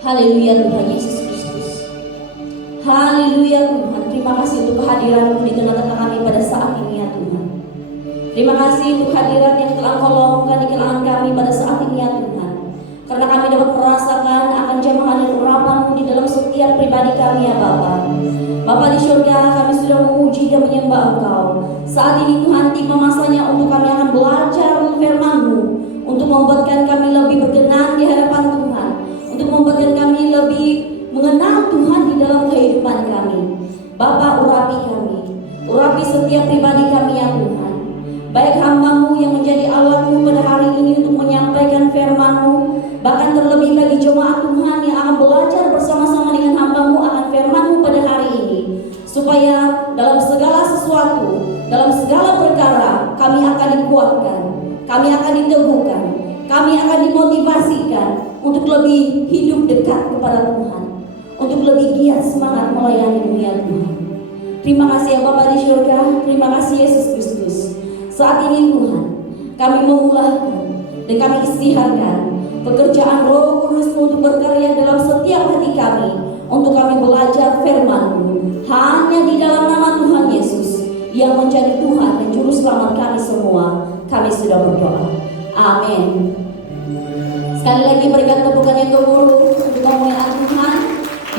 Haleluya Tuhan Yesus Kristus. Haleluya Tuhan. Terima kasih untuk kehadiran-Mu di tengah-tengah kami pada saat ini ya Tuhan. Terima kasih untuk kehadiran yang telah Engkau lakukan di kalangan kami pada saat ini ya Tuhan. Karena kami dapat merasakan akan jamahan dan urapan-Mu di dalam setiap pribadi kami ya Bapa. Bapa di surga, kami sudah memuji dan menyembah Engkau. Saat ini Tuhan tiba masanya untuk kami akan belajar firman-Mu, untuk membuatkan kami lebih berkenan di hadapan Tuhan, untuk membuatkan kami lebih mengenal Tuhan di dalam kehidupan kami. Bapa, urapi setiap pribadi kami ya Tuhan. Baik hamba-Mu yang menjadi alat-Mu pada hari ini untuk menyampaikan firman-Mu, bahkan terlebih bagi jemaat Tuhan yang akan belajar bersama-sama dengan hamba-Mu akan firman-Mu pada hari ini, supaya dalam segala sesuatu, dalam segala perkara kami akan dikuatkan, kami akan diteguhkan, kami akan dimotivasikan untuk lebih hidup dekat kepada Tuhan, untuk lebih giat semangat melayani dunia Tuhan. Terima kasih ya Bapa di surga, terima kasih Yesus Kristus. Saat ini Tuhan, kami memulihkan dan kami istiharkan pekerjaan Roh Kudus untuk berkarya dalam setiap hati kami, untuk kami belajar firman-Mu hanya di dalam nama Tuhan Yesus yang menjadi Tuhan dan Juru Selamat kami semua. Kami sudah berdoa. Amin. Sekali lagi berikan tepukan yang gemuruh untuk kemuliaan Tuhan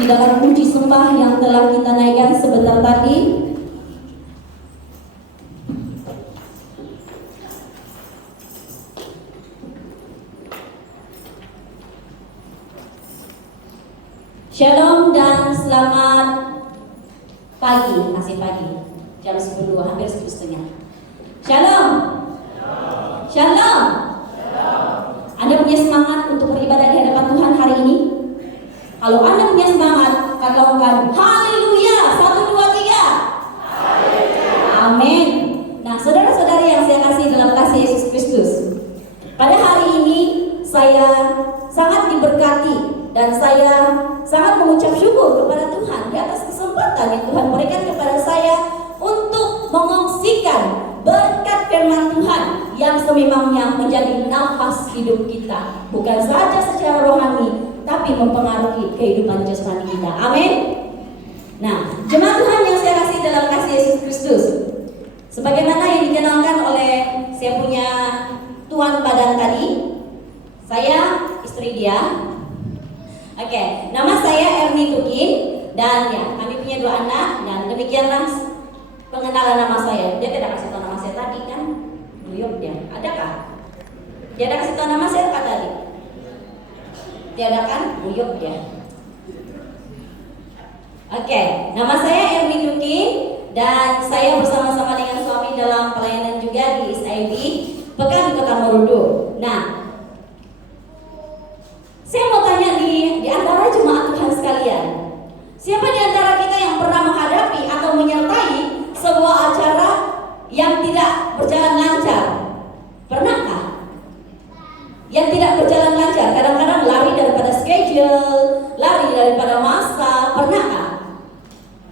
di dalam puji sembah yang telah kita naikkan sebentar tadi. Shalom dan selamat pagi, masih pagi, jam 10, hampir 10:30. Shalom. Shalom. Anda punya semangat untuk beribadah di hadapan Tuhan hari ini? Kalau Anda punya semangat, katakan haleluya, 1, 2, 3. Amin. Nah, saudara-saudari yang saya kasih dalam kasih Yesus Kristus, pada hari ini saya sangat diberkati dan saya sangat mengucap syukur kepada Tuhan di atas kesempatan yang Tuhan berikan kepada saya untuk mengongsikan berkat firman Tuhan yang sememangnya menjadi nafas hidup kita, bukan saja secara rohani, tapi mempengaruhi kehidupan jasmani kita. Amin. Nah, jemaat Tuhan yang saya kasih dalam kasih Yesus Kristus, sebagaimana yang dikenalkan oleh saya punya tuan badan tadi, saya istri dia. Oke, nama saya Erni Tukin dan ya kami punya 2 anak dan demikianlah pengenalan nama saya. Dia tidak kasih tahu nama saya tadi kan? Belum dia. Adakah? Dia ada kasih tahu nama saya kata tadi? Tiada kan? Buyuk dia. Oke, nama saya Erni Tukin dan saya bersama-sama dengan suami dalam pelayanan juga di SIB Pekan Kota Marudu. Nah, saya mau tanya di antara jemaat Tuhan sekalian, siapa di antara kita yang pernah menghadapi atau menyertai sebuah acara yang tidak berjalan lancar? Pernahkah? Yang tidak berjalan lancar, kadang-kadang lari daripada schedule, lari daripada masa. Pernahkah?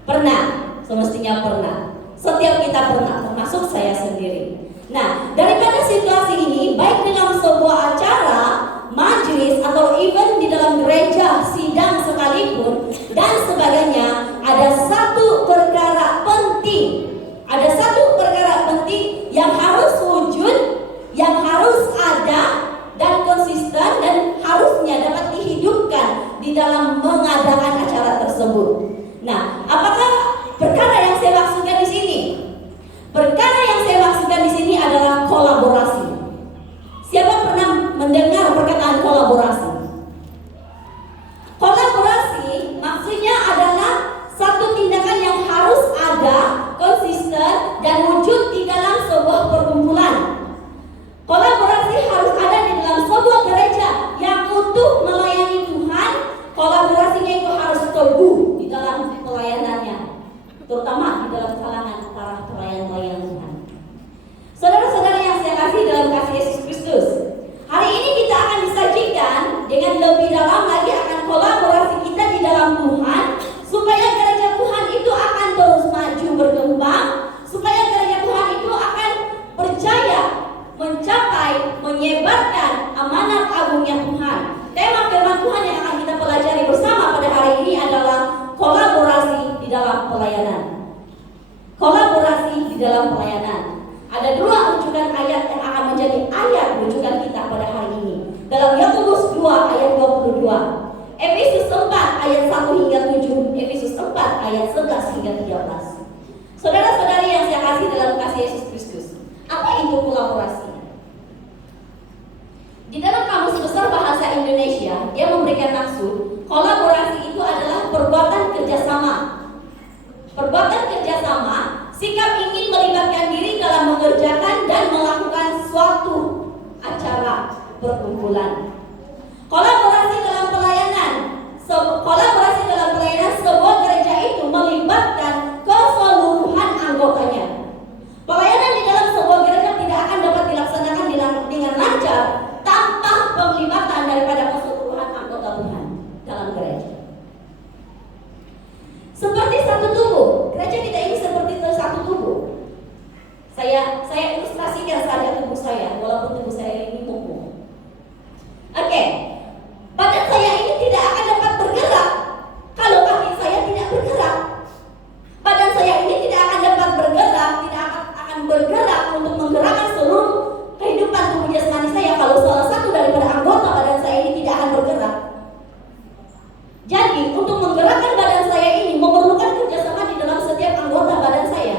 Pernah, semestinya pernah. Setiap kita pernah, termasuk saya sendiri. Nah, daripada situasi ini, baik dalam sebuah acara, majelis atau event di dalam gereja, sidang sekalipun dan sebagainya, ada satu perkara penting. Ada satu perkara penting yang harus wujud, yang harus ada dan konsisten dan harusnya dapat dihidupkan di dalam mengadakan acara tersebut. Nah, apakah perkara yang saya maksudkan di sini? Perkara yang saya maksudkan di sini adalah kolaborasi. Siapa pernah mendengar perkataan kolaborasi? Kolaborasi maksudnya adalah satu tindakan yang harus ada, konsisten, dan wujud di dalam sebuah perkumpulan. Kolaborasi harus ada di dalam sebuah gereja yang utuh melayani Tuhan. Kolaborasinya itu harus teguh di dalam pelayanannya, terutama di dalam kalangan para pelayan-pelayan Tuhan. Saudara-saudara yang saya kasih dalam kasih Yesus Kristus, hari ini kita akan disajikan 2 ayat 22, Efesus 4 ayat 1 hingga 7, Efesus 4 ayat 11 hingga 13. Saudara-saudari yang saya kasih dalam kasih Yesus Kristus, apa itu kolaborasi? Di dalam Kamus Besar Bahasa Indonesia, dia memberikan maksud kolaborasi itu adalah perbuatan kerjasama. Perbuatan kerjasama, sikap ingin melibatkan diri dalam mengerjakan dan melakukan suatu acara perkumpulan. Kolaborasi dalam pelayanan, sebuah gereja itu melibatkan keseluruhan anggotanya. Pelayanan di dalam sebuah gereja tidak akan dapat dilaksanakan dengan lancar tanpa penglibatan daripada keseluruhan anggota Tuhan dalam gereja. Seperti satu tubuh, gereja kita ini seperti satu tubuh. Saya ilustrasikan saja tubuh saya, walaupun tubuh saya ini mungkuk. Oke, badan saya ini tidak akan dapat bergerak kalau kaki saya tidak bergerak. Badan saya ini tidak akan dapat bergerak, tidak akan bergerak untuk menggerakkan seluruh kehidupan tubuh jasmani saya kalau salah satu daripada anggota badan saya ini tidak akan bergerak. Jadi untuk menggerakkan badan saya ini memerlukan kerjasama di dalam setiap anggota badan saya,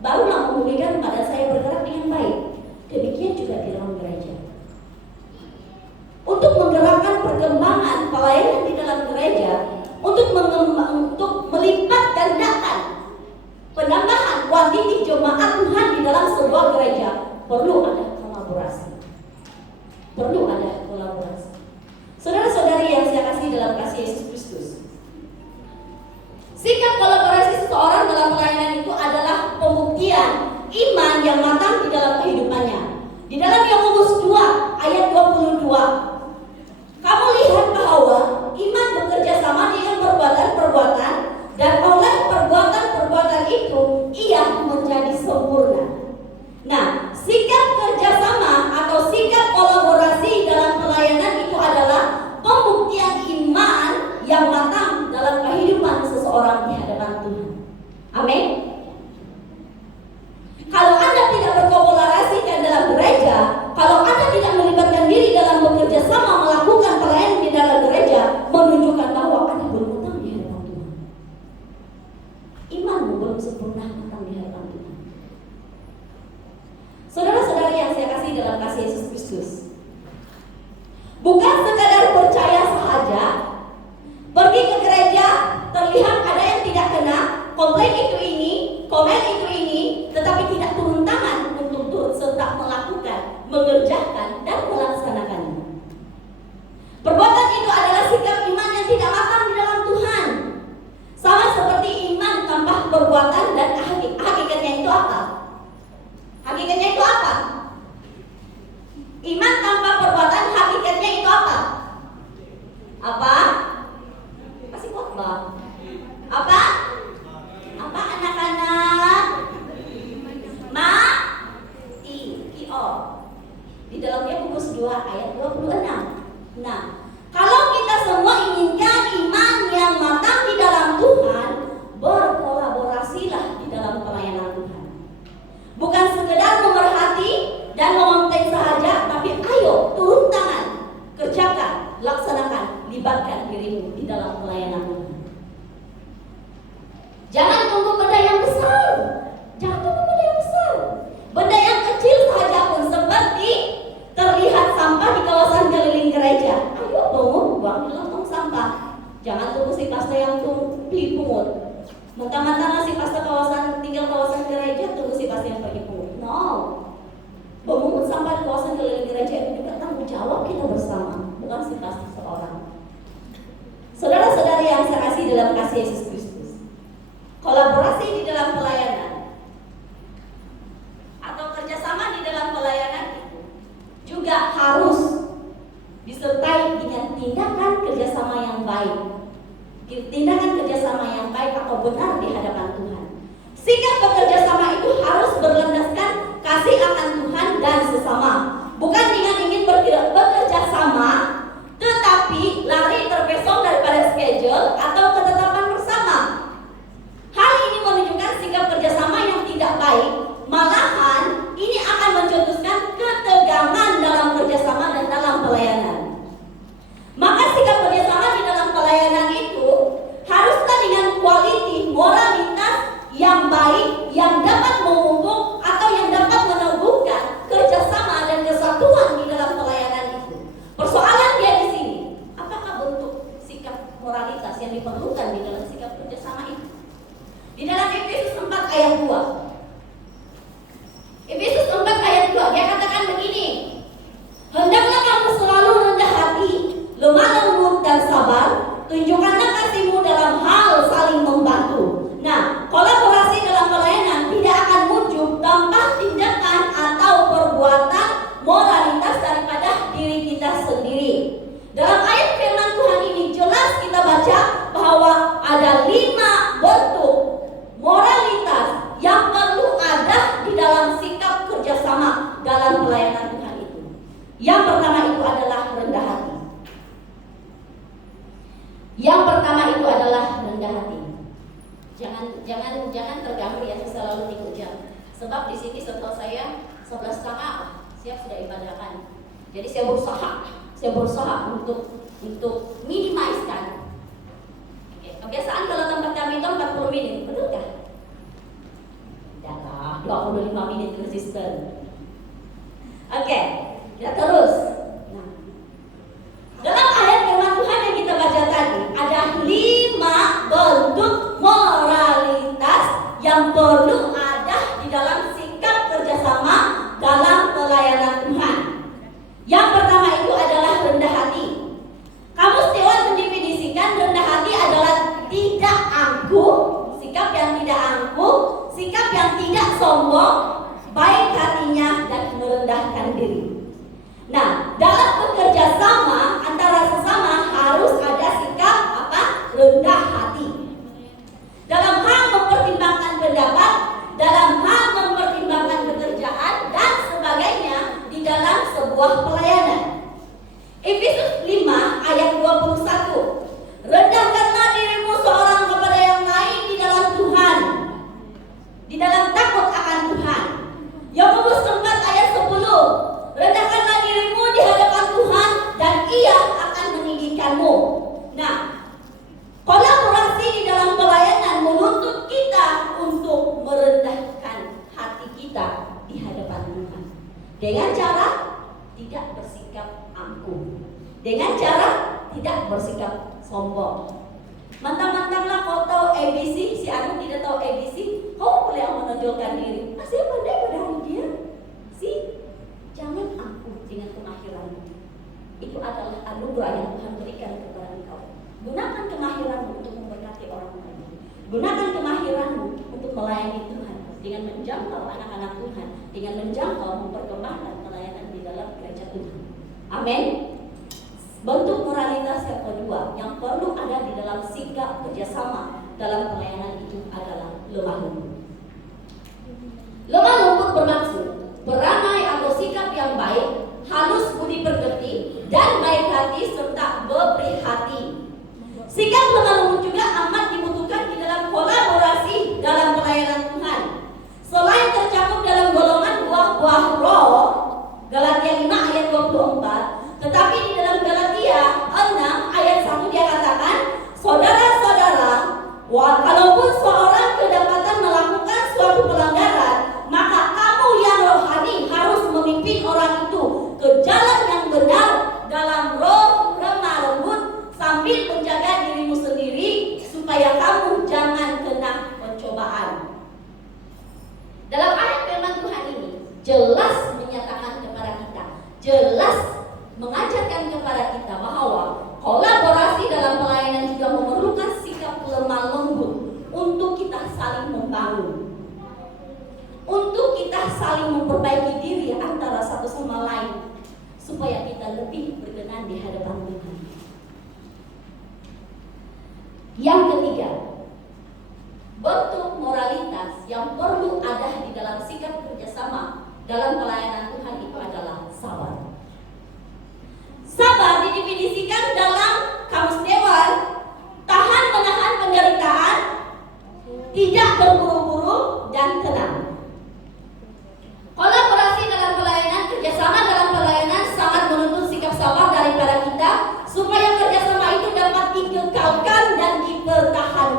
barulah memulihkan badan saya bergerak dengan baik. Demikian juga di dalam gereja. Untuk menggerakkan perkembangan pelayanan di dalam gereja, untuk melipat gandakan penambahan kuantiti jemaat Tuhan di dalam sebuah gereja, perlu ada kolaborasi. Perlu ada kolaborasi. Saudara-saudari yang saya kasih dalam kasih Yesus Kristus, sikap kolaborasi seseorang dalam pelayanan itu adalah pembuktian iman yang matang di dalam kehidupannya. Di dalam Yakobus 2 ayat 22, kamu lihat bahwa iman bekerja sama dengan perbuatan-perbuatan, dan oleh perbuatan-perbuatan itu ia menjadi sempurna. Nah, sikap kerjasama atau sikap kolaborasi dalam pelayanan itu adalah pembuktian iman yang matang dalam kehidupan seseorang di hadapan Tuhan. Amin. Kalau Anda tidak berkolaborasikan dalam gereja, kalau Anda tidak melibatkan diri dalam bekerja sama melakukan pelayanan di dalam gereja, menunjukkan bahwa Anda belum matang di hadapan Tuhan. Imanmu belum sempurna matang di hadapan Tuhan. Saudara-saudari yang saya kasih dalam kasih Yesus Kristus, bukan sekadar percaya saja, pergi ke gereja, terlihat ada yang tidak kena, komplain itu ini, komen itu ini, tetapi tidak turun tangan untuk turut serta melakukan, mengerjakan, dan melaksanakannya. Perbuatan itu adalah sikap iman yang tidak matang di dalam Tuhan. Sama seperti iman tanpa perbuatan dan hakikatnya itu apa? Hakikatnya itu apa? Iman tanpa perbuatan hakikatnya itu apa? Apa? Masih khotbah. Apa? Apa anak-anak? I-O. Di dalam Yakobus 2 ayat 26. Nah, kalau kita semua inginkan iman yang matang di dalam Tuhan, berkolaborasilah di dalam pelayanan Tuhan. Bukan sekedar memerhati dan mengontek saja, tapi ayo turun tangan, kerjakan, laksanakan, libatkan dirimu di dalam pelayanan Tuhan. Jangan tunggu benda yang besar. Jangan tunggu benda yang besar. Benda yang kecil saja pun seperti terlihat sampah di kawasan keliling gereja. Ayo buang di dalam tong sampah. Jangan tunggu si pastor yang dipungut. Mentang-mentang si pastor tinggal kawasan gereja, tunggu si pastor yang pergi pungut. No. Memungut sampah di kawasan keliling gereja itu juga tanggung jawab kita bersama, bukan si pastor seorang. Saudara-saudari yang saya kasih dalam kasih Yesus Kristus, kolaborasi di dalam pelayanan atau kerjasama di dalam pelayanan itu juga harus disertai dengan tindakan kerjasama yang baik. Tindakan kerjasama yang baik atau benar di hadapan Tuhan. Sikap bekerja sama itu harus berlandaskan kasih akan Tuhan dan sesama. Bukan dengan ingin bekerja sama, tetapi lari terpesong daripada schedule atau ketetapan bersama. Hal ini menunjukkan sikap kerjasama yang tidak baik. Malahan ini akan mencetuskan ketegangan dalam kerjasama dan dalam pelayanan. yang diperlukan di dalam sikap kerjasama itu. Di dalam Efesus 4 ayat 2. Efesus 4 ayat 2, dia katakan begini, hendaklah kamu selalu rendah hati, lemah lembut dan sabar, tunjukkanlah kasihmu dalam hal saling membantu. Nah, kolaborasi dalam pelayanan tidak akan muncul tanpa tindakan atau perbuatan moralitas daripada diri kita sendiri. Dalam ayat firman Tuhan ini jelas kita baca bahwa ada 5 bentuk moralitas yang perlu ada di dalam sikap kerjasama dalam pelayanan Tuhan itu. Yang pertama itu adalah rendah hati. Yang pertama itu adalah rendah hati. Jangan terganggu ya, saya selalu 3 jam. Sebab di sini setahu saya 11.30 siap sudah ibadahkan. Jadi saya berusaha untuk minimizekan. Kebiasaan kalau tempat kami itu 40 menit, betul kah? Tidak lah, 25 menit konsisten. Oke, kita terus. Nah, dalam ayat firman Tuhan yang kita baca tadi, ada 5 bentuk moralitas yang perlu ada di dalam sikap kerjasama dalam pelayanan Tuhan. Yang pertama itu adalah rendah hati. Kamus Dewan mendefinisikan rendah hati adalah tidak angkuh, sikap yang tidak angkuh, sikap yang tidak sombong, baik hatinya dan merendahkan diri. Nah, dalam bekerja sama antara sesama harus ada sikap apa? Rendah hati. Dalam hal mempertimbangkan pendapat, dalam hal mempertimbangkan pekerjaan dan sebagainya di dalam sebuah pelayanan. Efesus 5 ayat 21. Rendahkanlah dirimu seorang kepada yang lain di dalam Tuhan, di dalam takut akan Tuhan. Yakobus 4 ayat 10. Rendahkanlah dirimu di hadapan Tuhan dan Ia akan meninggikanmu. Nah, kolaborasi di dalam pelayanan menuntut kita untuk merendahkan hati kita di hadapan Tuhan. Dengan cara tidak bersikap angkuh, dengan cara tidak bersikap sombong. Mentang-mentanglah kau tahu ABC, si Agung tidak tahu ABC, kau boleh menonjolkan diri. Saya pandai padahal dia. Jangan angkuh dengan kemahiranmu. Itu adalah anugerah yang Tuhan berikan kepada engkau. Gunakan kemahiranmu untuk memberkati orang lain. Gunakan kemahiranmu untuk melayani Tuhan dengan menjangkau anak-anak Tuhan, dengan menjangkau memperkembangkan pelayanan di dalam gereja Tuhan. Amin. Bentuk moralitas yang kedua yang perlu ada di dalam sikap kerjasama dalam pelayanan itu adalah lemah lembut. Lemah lembut bermaksud beramai atau sikap yang baik, halus budi pekerti, dan baik hati serta beri hati. Sikap lemah lembut juga amat dibutuhkan di dalam kolaborasi dalam pelayanan Tuhan. Selain tercakup dalam golongan buah-buah roh, Galatia 5 ayat 24, tetapi di dalam Galatia 6 ayat 1 dia katakan, saudara-saudara, walaupun seorang kedapatan melakukan suatu pelanggaran, maka kamu yang rohani harus memimpin orang itu ke jalan yang benar dalam roh lemah lembut sambil menjaga dirimu sendiri supaya kamu jangan kena pencobaan. Dalam ayat firman Tuhan ini jelas menyatakan kepada kita, jelas mengajarkan kepada kita bahwa kolaborasi dalam pelayanan juga memerlukan sikap lemah lembut untuk kita saling membangun, untuk kita saling memperbaiki diri antara satu sama lain supaya kita lebih berkenan di hadapan Tuhan. Yang ketiga, bentuk moralitas yang perlu ada di dalam sikap kerjasama dalam pelayanan Tuhan itu adalah sabar. Sabar didefinisikan dalam Kamus Dewan, tahan menahan penderitaan, tidak berburu-buru dan tenang. Kolaborasi dalam pelayanan, kerjasama dalam pelayanan sangat menuntut sikap sabar daripada kita supaya kerjasama itu dapat dikekalkan dan dipertahankan.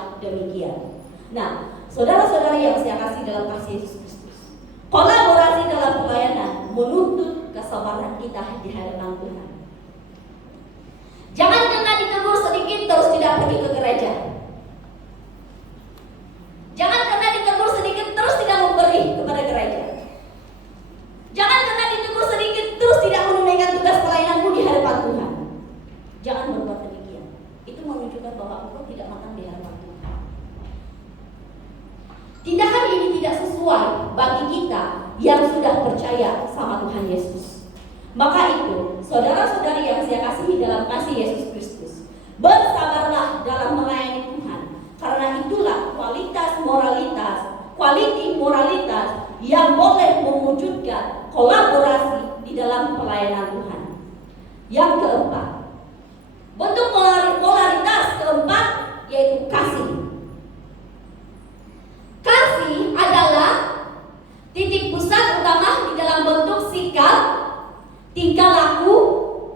adalah demikian. Nah, saudara-saudari yang saya kasih dalam kasih Yesus Kristus, kolaborasi dalam pelayanan menuntut kesabaran kita di hadapan Tuhan. Jangan karena ditegur sedikit terus tidak pergi ke gereja. Jangan karena ditegur sedikit terus tidak memberi kepada gereja. Jangan karena ditegur sedikit terus tidak menunaikan tugas pelayananmu di hadapan Tuhan. Jangan berbuat demikian. Itu menunjukkan bahwa engkau tidak matang di hadapan Tuhan. Tindakan ini tidak sesuai bagi kita yang sudah percaya sama Tuhan Yesus. Maka itu, saudara-saudari yang saya kasihi dalam kasih Yesus Kristus, bersabarlah dalam melayani Tuhan. Karena itulah kualiti moralitas yang boleh mewujudkan kolaborasi di dalam pelayanan Tuhan. Yang keempat, bentuk polaritas keempat yaitu kasih. Kasih adalah titik pusat utama di dalam bentuk sikap, tingkah laku,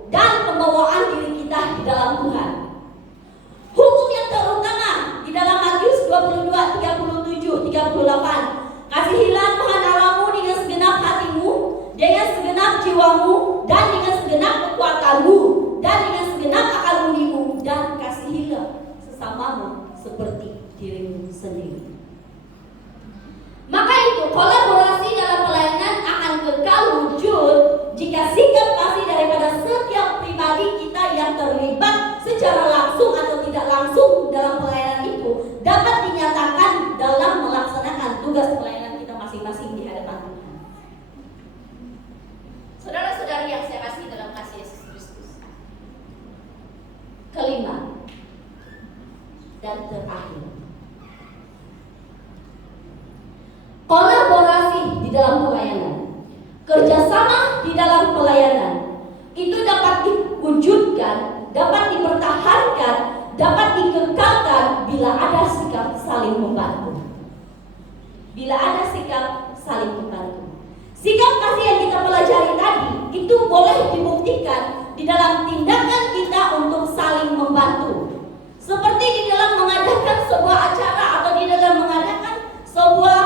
dan pembawaan diri kita di dalam Tuhan. Hukum yang terutama di dalam Matius 22, 37, 38. Kasihilah Tuhan Allahmu dengan segenap hatimu, dengan segenap jiwamu, dan dengan segenap kekuatanmu, dan dengan segenap akal budimu, dan kasihilah sesamamu seperti dirimu sendiri. Maka itu kolaborasi dalam pelayanan akan kekal wujud jika sikap kasih daripada setiap pribadi kita yang terlibat secara langsung atau tidak langsung dalam pelayanan itu dapat dinyatakan dalam melaksanakan tugas pelayanan kita masing-masing di hadapan Tuhan. Saudara-saudari yang saya kasih dalam kasih Yesus Kristus. Kelima dan terakhir, kolaborasi di dalam pelayanan. Kerjasama di dalam pelayanan itu dapat diwujudkan, dapat dipertahankan, dapat dikekalkan bila ada sikap saling membantu. Bila ada sikap saling membantu. Sikap kasih yang kita pelajari tadi itu boleh dibuktikan di dalam tindakan kita untuk saling membantu. Seperti di dalam mengadakan sebuah acara atau di dalam mengadakan sebuah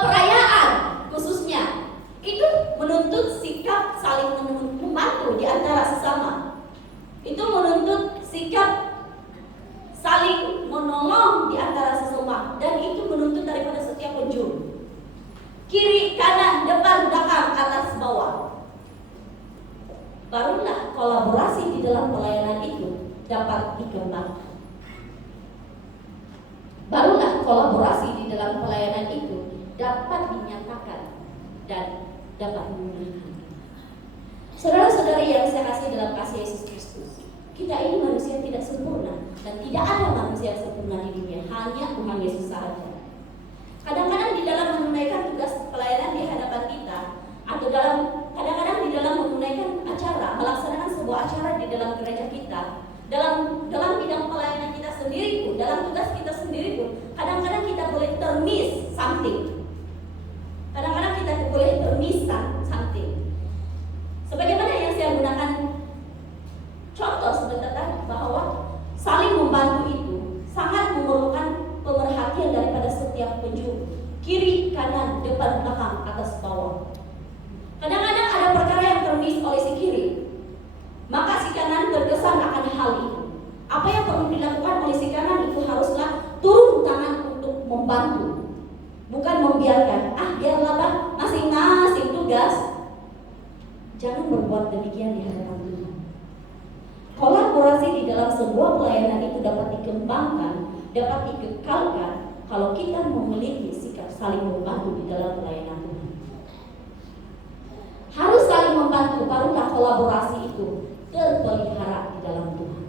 perayaan khususnya, itu menuntut sikap saling membantu di antara sesama. Itu menuntut sikap saling menolong di antara sesama, dan itu menuntut daripada setiap penjuru, kiri, kanan, depan, belakang, atas, bawah. Barulah kolaborasi di dalam pelayanan itu dapat dikembangkan. Barulah kolaborasi di dalam pelayanan itu dapat dinyatakan dan dapat memulihkan. Saudara-saudari yang saya kasih dalam kasih Yesus Kristus, kita ini manusia tidak sempurna dan tidak ada manusia yang sempurna di dunia, hanya Tuhan Yesus saja. Kadang-kadang di dalam menunaikan tugas pelayanan di hadapan kita, atau kadang-kadang di dalam menunaikan acara, melaksanakan sebuah acara di dalam gereja kita, dalam bidang pelayanan kita sendiri pun, dalam tugas kita sendiri pun, kadang-kadang kita boleh termiss something. Kadang-kadang kita boleh termiss something. Sebagaimana yang saya gunakan contoh sebentar tadi, bahwa saling membantu itu sangat memerlukan pemerhatian daripada setiap penjuru, kiri, kanan, depan, belakang, atas, bawah. Kadang-kadang ada perkara yang termiss oleh si kiri, maka si kanan terkesan akan hal itu. Apa yang perlu dilakukan oleh si kanan itu haruslah turun tangan untuk membantu, bukan membiarkan. Biarlah Bang, masing-masing tugas. Jangan berbuat demikian di hadapan Tuhan. Kolaborasi di dalam sebuah pelayanan itu dapat dikembangkan, dapat dikekalkan kalau kita memiliki sikap saling membantu di dalam pelayanan Tuhan. Harus saling membantu, barulah kolaborasi itu terpelihara di dalam Tuhan.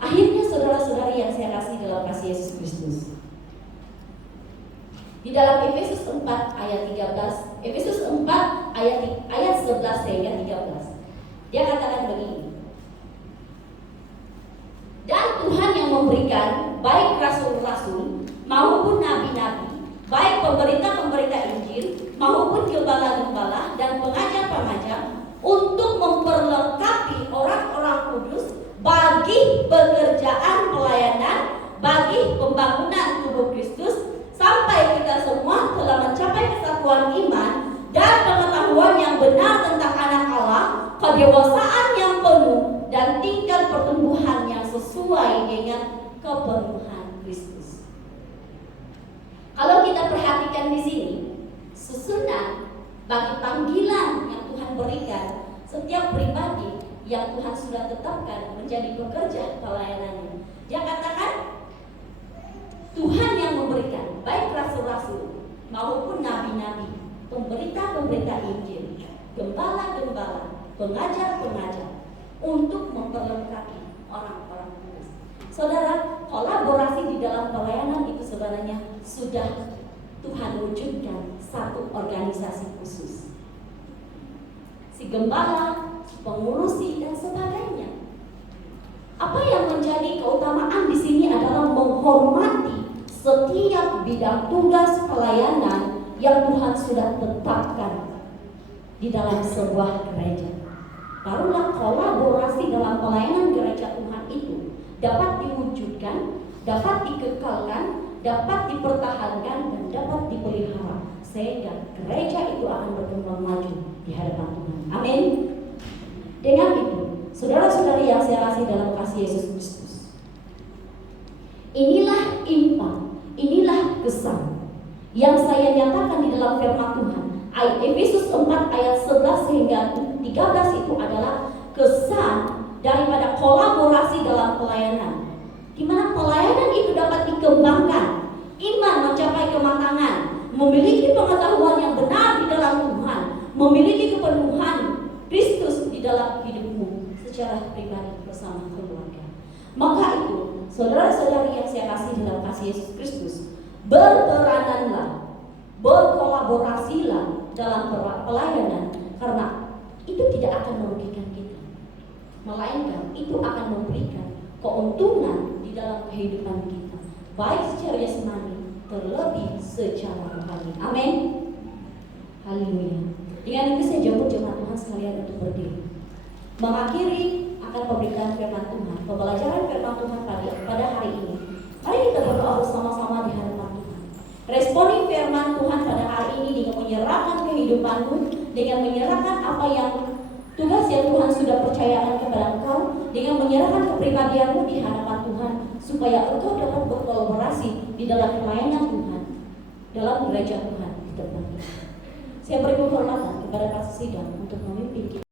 Akhirnya saudara-saudari yang saya kasih dalam kasih Yesus Kristus, di dalam Efesus 4 ayat 13, Efesus 4 ayat 11 hingga 13, dia katakan begini: dan Tuhan yang memberikan baik rasul-rasul maupun nabi-nabi, baik pemberita-pemberita Injil maupun gembala-gembala dan pengajar-pengajar, untuk memperlengkapi orang-orang kudus bagi pekerjaan pelayanan, bagi pembangunan tubuh Kristus, sampai kita semua telah mencapai kesatuan iman dan pengetahuan yang benar tentang anak Allah, kedewasaan yang penuh dan tingkat pertumbuhan yang sesuai dengan kepenuhan Kristus. Kalau kita perhatikan di sini, susunan bagi panggilan yang Tuhan berikan setiap pribadi yang Tuhan sudah tetapkan menjadi pekerja pelayanannya. Dia katakan Tuhan yang memberikan, baik rasul-rasul maupun nabi-nabi, pemberita-pemberita Injil, gembala-gembala, pengajar-pengajar, untuk memperlengkapi orang-orang kudus. Saudara, kolaborasi di dalam pelayanan itu sebenarnya sudah Tuhan wujudkan satu organisasi khusus. Si gembala, pengurusi dan sebagainya. Apa yang menjadi keutamaan di sini adalah menghormati setiap bidang tugas pelayanan yang Tuhan sudah tetapkan di dalam sebuah gereja. Barulah kolaborasi dalam pelayanan gereja Tuhan itu dapat diwujudkan, dapat dikekalkan, dapat dipertahankan dan dapat dipelihara sehingga gereja itu akan berkembang maju di hadapan Tuhan. Amin. Dengan itu, saudara-saudari yang saya kasih dalam kasih Yesus Kristus, inilah impact, inilah kesan yang saya nyatakan di dalam firman Tuhan. Efesus 4 ayat 11 hingga 13 itu adalah kesan daripada kolaborasi dalam pelayanan, di mana pelayanan itu dapat dikembangkan, iman mencapai kematangan, memiliki pengetahuan yang benar di dalam Tuhan, memiliki kepenuhan Kristus di dalam hidupmu secara pribadi bersama keluarga. Maka itu, saudara-saudari yang saya kasih dalam kasih Yesus Kristus, berperananlah, berkolaborasilah dalam pelayanan, karena itu tidak akan merugikan kita, melainkan itu akan memberikan keuntungan di dalam kehidupan kita, baik secara jasmani terlebih secara rohani. Amin. Haleluya. Dengan itu saya jemput jemaat Tuhan sekalian untuk berdiri, mengakhiri akan pemberitaan firman Tuhan, pembelajaran firman Tuhan pada hari ini. Mari kita berdoa bersama-sama di hadapan Tuhan. Responi firman Tuhan pada hari ini dengan menyerahkan kehidupanmu, dengan menyerahkan apa yang tugas yang Tuhan sudah percayakan kepada engkau, dengan menyerahkan kepribadianmu di hadapan Tuhan, supaya engkau dapat berkolaborasi di dalam pelayanan Tuhan, dalam gereja Tuhan di depan kita. Saya beri penghormatan kepada Pastor Sidon untuk memimpin kita.